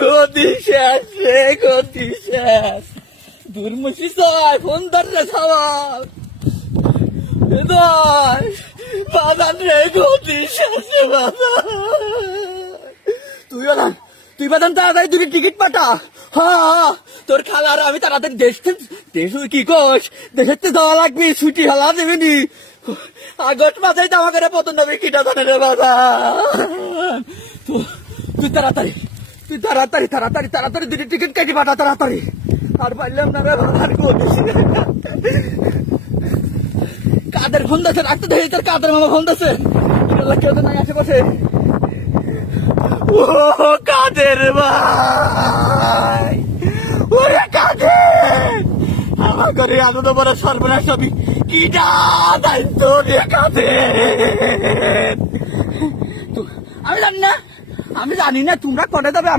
গতি শেষ রে, গতি শেষ। দুর্মুষি চাই ফোন ধরে সবাই বাজান রে, গতি শেষ রে বাজান। তুই বাজান তাড়াতাড়ি দুটি টিকিট পাঠা। হ্যাঁ, তোর খালার আমি তাড়াতাড়ি দেশ কি কোষ, দেশের যাওয়া লাগবে, ছুটি হলা দেবেনি। আগস্ট মাসে জামা করে পতন হবে কিটা জানে রে বাজান। তুই তাড়াতাড়ি দুটি টিকিট কেটে পাঠা তাড়াতাড়ি। আর পারলাম না রে বাজান, কাদের ফোন দিচ্ছে, রাখতে দেখি তোর কাদের মামা ফোন দিচ্ছে। কেউ তো নাই আশেপাশে। ও কাদের ভাই, ওরে কাদের, আমার ঘরে আনন্দ বড় সর্বনাশ সবই কি দায়িত্ব রে কাদের। আমি জানি না তোমরা করে যাবে।